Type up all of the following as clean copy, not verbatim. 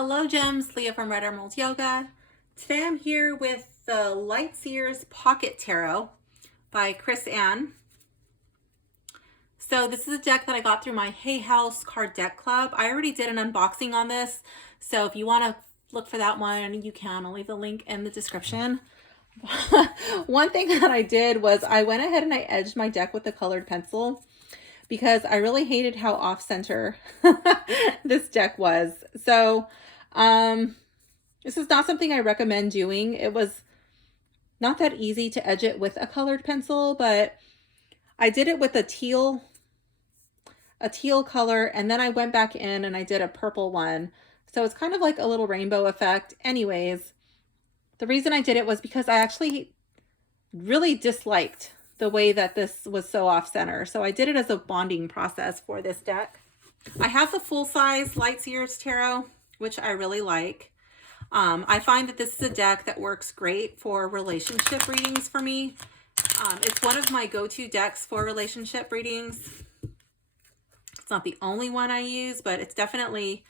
Hello Gems, Leah from Red Emerald Yoga. Today I'm here with the Light Seers Pocket Tarot by Chris Ann. So this is a deck that I got through my Hay House Card Deck Club. I already did an unboxing on this, so if you want to look for that one, you can. I'll leave the link in the description. One thing that I did was I went ahead and I edged my deck with a colored pencil because I really hated how off-center this deck was. So this is not something I recommend doing. It was not that easy to edge it with a colored pencil, but I did it with a teal color, and then I went back in and I did a purple one. So it's kind of like a little rainbow effect. Anyways, the reason I did it was because I actually really disliked the way that this was so off center. So I did it as a bonding process for this deck. I have the full size Light Seers Tarot, which I really like. I find that this is a deck that works great for relationship readings for me. It's one of my go-to decks for relationship readings. It's not the only one I use, but it's definitely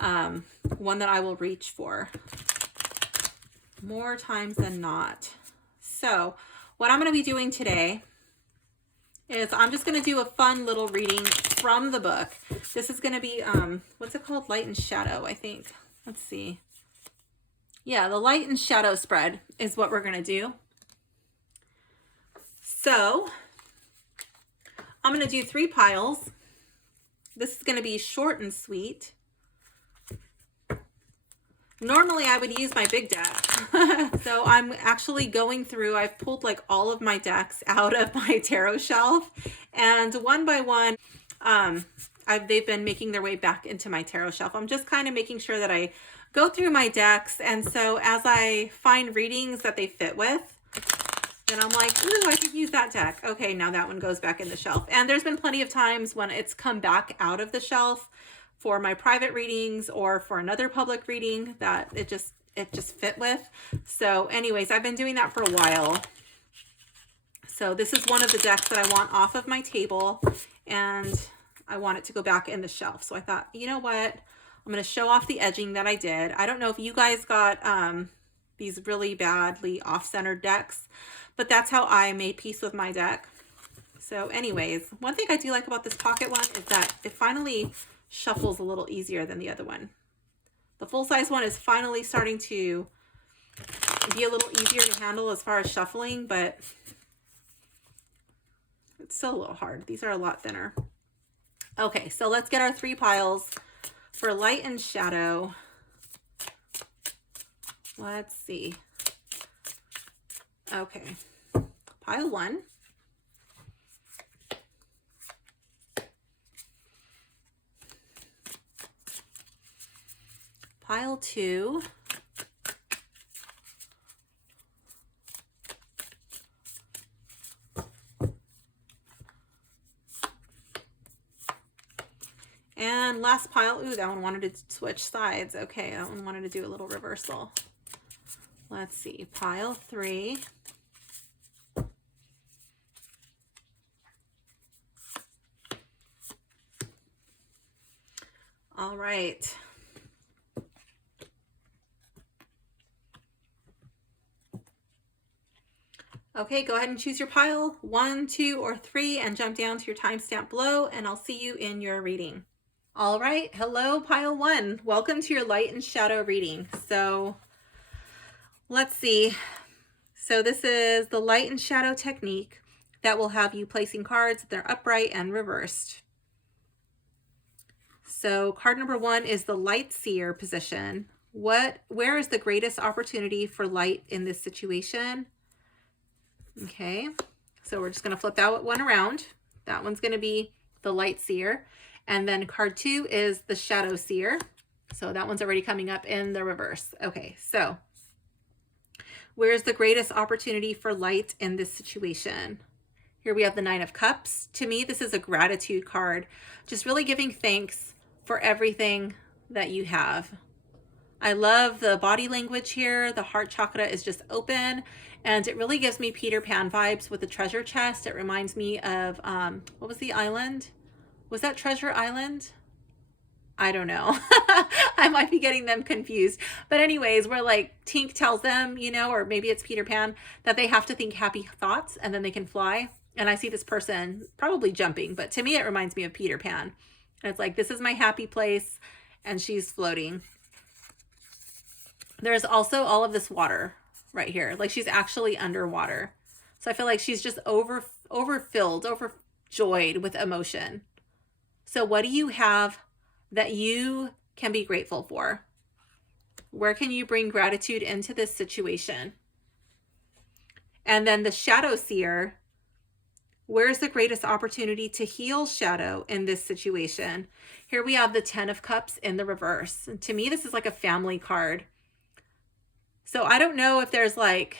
one that I will reach for more times than not. So what I'm going to be doing today is I'm just going to do a fun little reading from the book. This is going to be, what's it called? Light and Shadow, I think. Let's see. Yeah, the Light and Shadow spread is what we're going to do. So I'm going to do 3 piles. This is going to be short and sweet. Normally I would use my big deck. So I'm actually going through, I've pulled like all of my decks out of my tarot shelf, and one by one, they've been making their way back into my tarot shelf. I'm just kind of making sure that I go through my decks, and so as I find readings that they fit with, then I'm like, ooh, I could use that deck. Okay, now that one goes back in the shelf. And there's been plenty of times when it's come back out of the shelf for my private readings or for another public reading that it just fit with. So anyways, I've been doing that for a while. So this is one of the decks that I want off of my table, and I want it to go back in the shelf. So I thought, you know what? I'm going to show off the edging that I did. I don't know if you guys got these really badly off-centered decks, but that's how I made peace with my deck. So anyways, one thing I do like about this pocket one is that it finally shuffles a little easier than the other one. The full-size one is finally starting to be a little easier to handle as far as shuffling, but it's still a little hard. These are a lot thinner. Okay, so let's get our 3 piles for Light and Shadow. Let's see. Okay, pile 1. Pile 2. And last pile. Ooh, that one wanted to switch sides. Okay, that one wanted to do a little reversal. Let's see, pile 3. All right. Okay, go ahead and choose your pile 1, 2, or 3 and jump down to your timestamp below, and I'll see you in your reading. All right, hello pile 1. Welcome to your Light and Shadow reading. So let's see. So this is the Light and Shadow technique that will have you placing cards that they're upright and reversed. So card number 1 is the Light Seer position. Where is the greatest opportunity for light in this situation? Okay, so we're just going to flip that one around. That one's going to be the Light Seer. And then card 2 is the Shadow Seer. So that one's already coming up in the reverse. Okay, so where's the greatest opportunity for light in this situation? Here we have the 9 of Cups. To me, this is a gratitude card. Just really giving thanks for everything that you have. I love the body language here. The heart chakra is just open, and it really gives me Peter Pan vibes with the treasure chest. It reminds me of, what was the island? Was that Treasure Island? I don't know. I might be getting them confused. But anyways, where like Tink tells them, you know, or maybe it's Peter Pan, that they have to think happy thoughts and then they can fly. And I see this person probably jumping, but to me it reminds me of Peter Pan. And it's like, this is my happy place, and she's floating. There's also all of this water right here. Like she's actually underwater. So I feel like she's just overfilled, overjoyed with emotion. So what do you have that you can be grateful for? Where can you bring gratitude into this situation? And then the shadow seer, where's the greatest opportunity to heal shadow in this situation? Here we have the 10 of Cups in the reverse. And to me, this is like a family card. So I don't know if there's like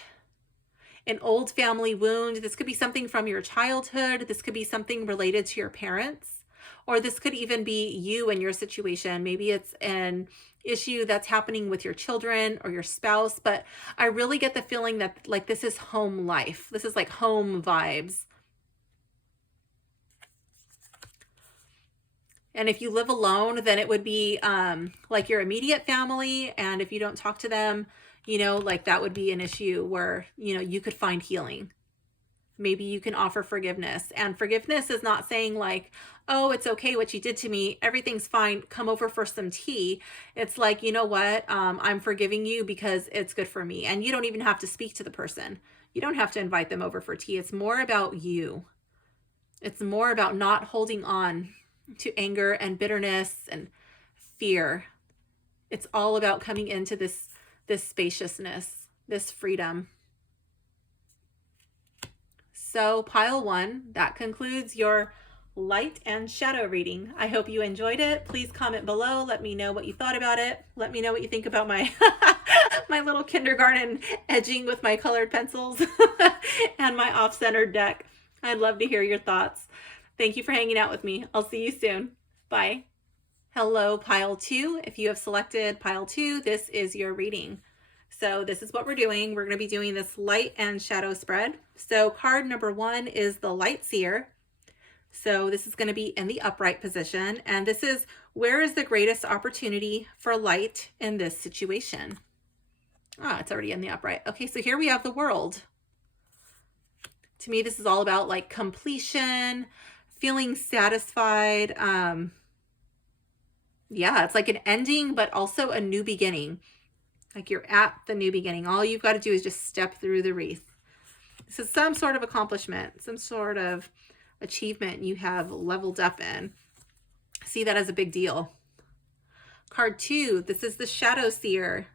an old family wound. This could be something from your childhood. This could be something related to your parents. Or this could even be you and your situation. Maybe it's an issue that's happening with your children or your spouse. But I really get the feeling that like this is home life. This is like home vibes. And if you live alone, then it would be like your immediate family. And if you don't talk to them, you know, like that would be an issue where, you know, you could find healing. Maybe you can offer forgiveness. And forgiveness is not saying like, oh, it's okay what you did to me. Everything's fine. Come over for some tea. It's like, you know what? I'm forgiving you because it's good for me. And you don't even have to speak to the person. You don't have to invite them over for tea. It's more about you. It's more about not holding on to anger and bitterness and fear. It's all about coming into this spaciousness, this freedom. So pile 1, that concludes your light and shadow reading. I hope you enjoyed it. Please comment below. Let me know what you thought about it. Let me know what you think about my my little kindergarten edging with my colored pencils and my off-centered deck. I'd love to hear your thoughts. Thank you for hanging out with me. I'll see you soon. Bye. Hello, pile 2. If you have selected pile 2, this is your reading. So this is what we're doing. We're going to be doing this light and shadow spread. So card number 1 is the light seer. So this is going to be in the upright position. And this is, where is the greatest opportunity for light in this situation? Ah, it's already in the upright. Okay, so here we have the World. To me, this is all about like completion, feeling satisfied. Yeah, it's like an ending, but also a new beginning. Like you're at the new beginning. All you've got to do is just step through the wreath. This is some sort of accomplishment, some sort of achievement you have leveled up in. See that as a big deal. Card 2, this is the shadow seer.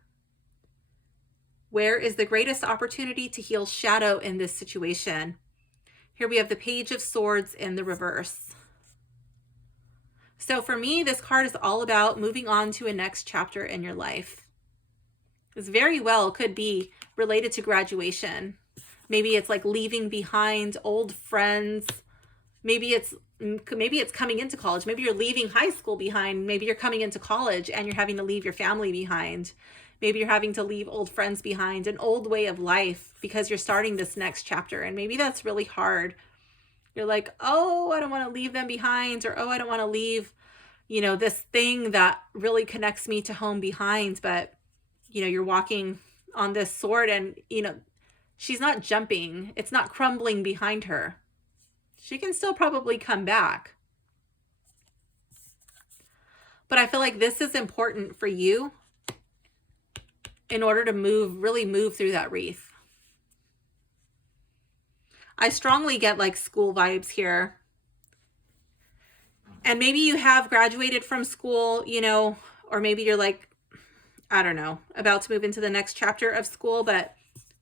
Where is the greatest opportunity to heal shadow in this situation? Here we have the Page of Swords in the reverse. So for me, this card is all about moving on to a next chapter in your life. This very well could be related to graduation. Maybe it's like leaving behind old friends. Maybe it's coming into college. Maybe you're leaving high school behind. Maybe you're coming into college and you're having to leave your family behind. Maybe you're having to leave old friends behind, an old way of life, because you're starting this next chapter. And maybe that's really hard. You're like, oh, I don't want to leave them behind, or oh, I don't want to leave, you know, this thing that really connects me to home behind. But, you know, you're walking on this sword and, you know, she's not jumping. It's not crumbling behind her. She can still probably come back. But I feel like this is important for you in order to really move through that wreath. I strongly get like school vibes here. And maybe you have graduated from school, you know, or maybe you're like, I don't know, about to move into the next chapter of school, but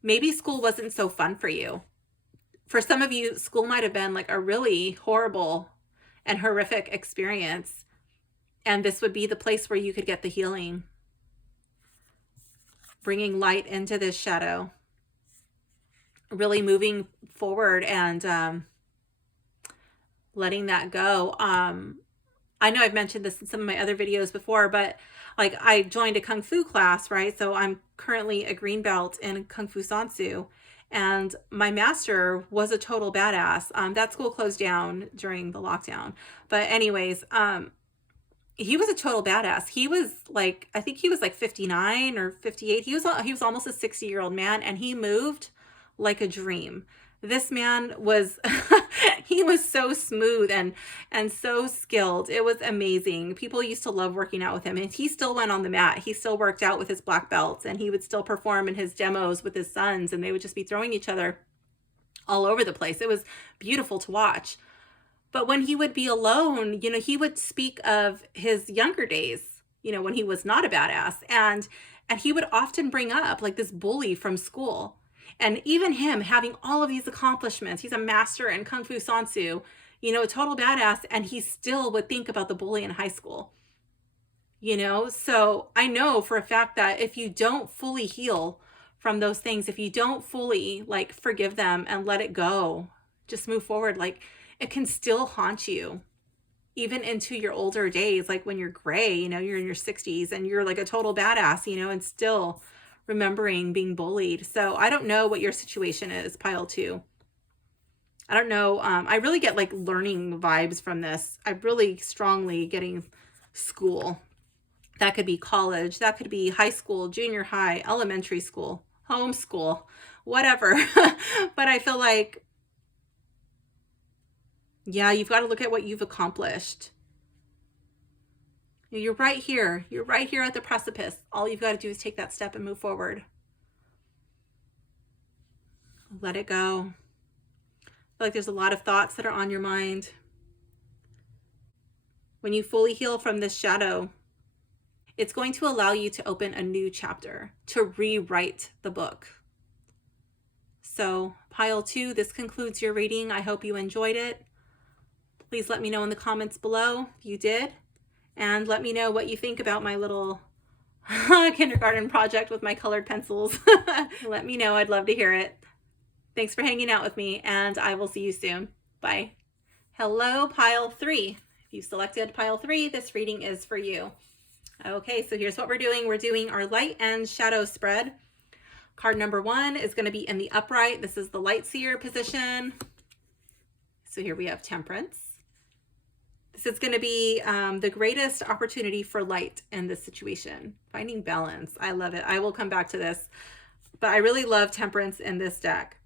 maybe school wasn't so fun for you. For some of you, school might have been like a really horrible and horrific experience. And this would be the place where you could get the healing. Bringing light into this shadow. Really moving forward and letting that go. I know I've mentioned this in some of my other videos before, but like I joined a Kung Fu class, right? So I'm currently a green belt in Kung Fu Sansu. And my master was a total badass. That school closed down during the lockdown. But anyways, he was a total badass. He was like, I think he was like 59 or 58. He was almost a 60-year-old man, and he moved like a dream. This man was he was so smooth and so skilled. It was amazing. People used to love working out with him, and he still went on the mat. He still worked out with his black belts, and he would still perform in his demos with his sons, and they would just be throwing each other all over the place. It was beautiful to watch. But when he would be alone, you know, he would speak of his younger days, you know, when he was not a badass. And he would often bring up like this bully from school. And even him having all of these accomplishments, he's a master in Kung Fu Sansu, you know, a total badass, and he still would think about the bully in high school. You know, so I know for a fact that if you don't fully heal from those things, if you don't fully like forgive them and let it go, just move forward, like it can still haunt you even into your older days, like when you're gray, you know, you're in your 60s and you're like a total badass, you know, and still remembering being bullied. So I don't know what your situation is, pile 2. I don't know. I really get like learning vibes from this. I'm really strongly getting school. That could be college, that could be high school, junior high, elementary school, homeschool, whatever. But I feel like, yeah, you've got to look at what you've accomplished. You're right here. You're right here at the precipice. All you've got to do is take that step and move forward. Let it go. I feel like there's a lot of thoughts that are on your mind. When you fully heal from this shadow, it's going to allow you to open a new chapter, to rewrite the book. So, pile 2, this concludes your reading. I hope you enjoyed it. Please let me know in the comments below if you did. And let me know what you think about my little kindergarten project with my colored pencils. Let me know. I'd love to hear it. Thanks for hanging out with me, and I will see you soon. Bye. Hello, pile 3. If you selected pile 3, this reading is for you. Okay, so here's what we're doing. We're doing our light and shadow spread. Card number 1 is going to be in the upright. This is the light seer position. So here we have Temperance. This is going to be the greatest opportunity for light in this situation. Finding balance. I love it. I will come back to this. But I really love Temperance in this deck.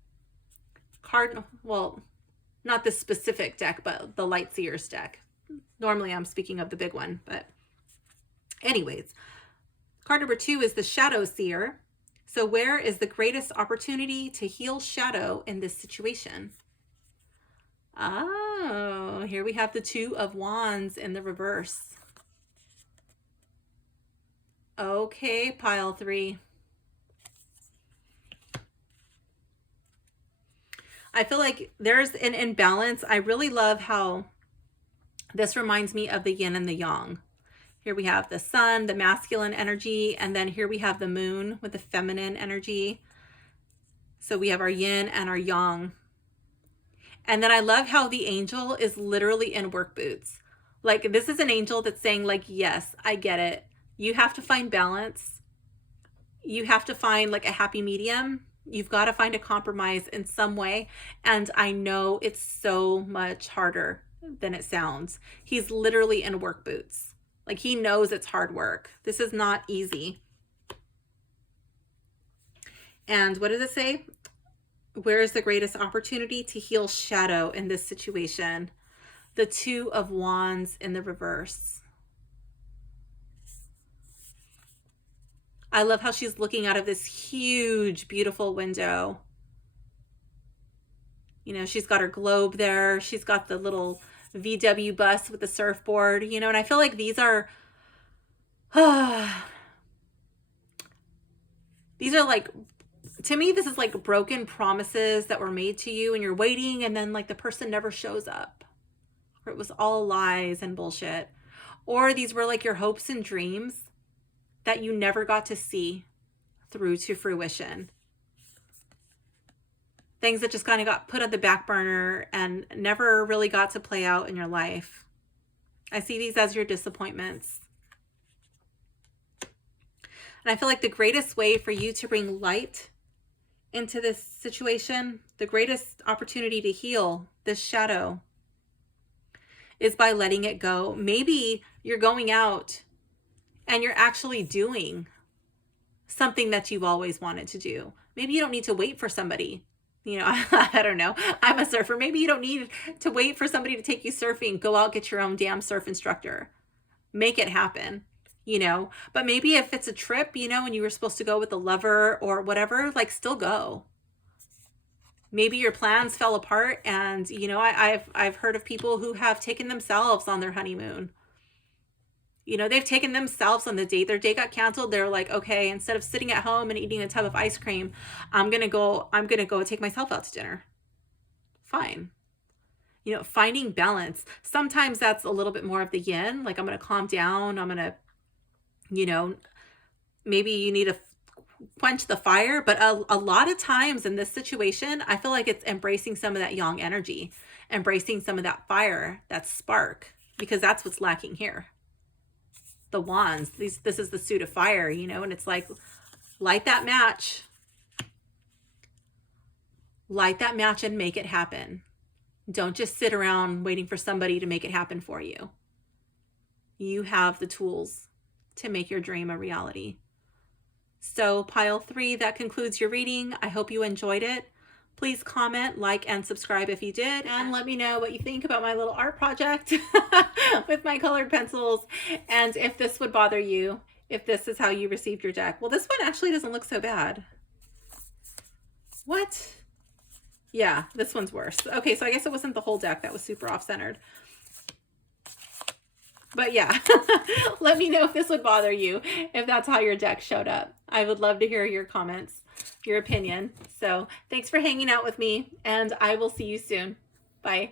Well, not this specific deck, but the Light Seers deck. Normally I'm speaking of the big one, but anyways. Card number 2 is the Shadow Seer. So where is the greatest opportunity to heal shadow in this situation? Oh, here we have the 2 of Wands in the reverse. Okay, pile 3. I feel like there's an imbalance. I really love how this reminds me of the yin and the yang. Here we have the sun, the masculine energy, and then here we have the moon with the feminine energy. So we have our yin and our yang. And then I love how the angel is literally in work boots. Like this is an angel that's saying like, yes, I get it. You have to find balance. You have to find like a happy medium. You've got to find a compromise in some way. And I know it's so much harder than it sounds. He's literally in work boots. Like he knows it's hard work. This is not easy. And what does it say? Where is the greatest opportunity to heal shadow in this situation? The 2 of Wands in the reverse. I love how she's looking out of this huge, beautiful window. You know, she's got her globe there. She's got the little VW bus with the surfboard, you know, and I feel like these are like, to me, this is like broken promises that were made to you and you're waiting and then like the person never shows up. Or it was all lies and bullshit. Or these were like your hopes and dreams that you never got to see through to fruition. Things that just kind of got put on the back burner and never really got to play out in your life. I see these as your disappointments. And I feel like the greatest way for you to bring light into this situation, the greatest opportunity to heal this shadow is by letting it go. Maybe You're going out and you're actually doing something that you've always wanted to do. Maybe you don't need to wait for somebody. You know, I don't know. I'm a surfer. Maybe you don't need to wait for somebody to take you surfing. Go out, get your own damn surf instructor. Make it happen, you know. But maybe if it's a trip, you know, and you were supposed to go with a lover or whatever, like still go. Maybe your plans fell apart, and you know, I've heard of people who have taken themselves on their honeymoon. You know, they've taken themselves on the date. Their date got canceled. They're like, okay, instead of sitting at home and eating a tub of ice cream, I'm gonna go take myself out to dinner. Fine. You know, finding balance. Sometimes that's a little bit more of the yin. Like, I'm gonna calm down. I'm gonna, you know, maybe you need to quench the fire, but a lot of times in this situation, I feel like it's embracing some of that yang energy, embracing some of that fire, that spark, because that's what's lacking here. The wands, this is the suit of fire, you know, and it's like, light that match and make it happen. Don't just sit around waiting for somebody to make it happen for you. You have the tools to make your dream a reality. So pile 3, that concludes your reading. I hope you enjoyed it. Please comment, like, and subscribe if you did. And let me know what you think about my little art project with my colored pencils. And if this would bother you, if this is how you received your deck. Well, this one actually doesn't look so bad. What? Yeah, this one's worse. Okay, so I guess it wasn't the whole deck that was super off-centered. But yeah, let me know if this would bother you, if that's how your deck showed up. I would love to hear your comments, your opinion. So thanks for hanging out with me, and I will see you soon. Bye.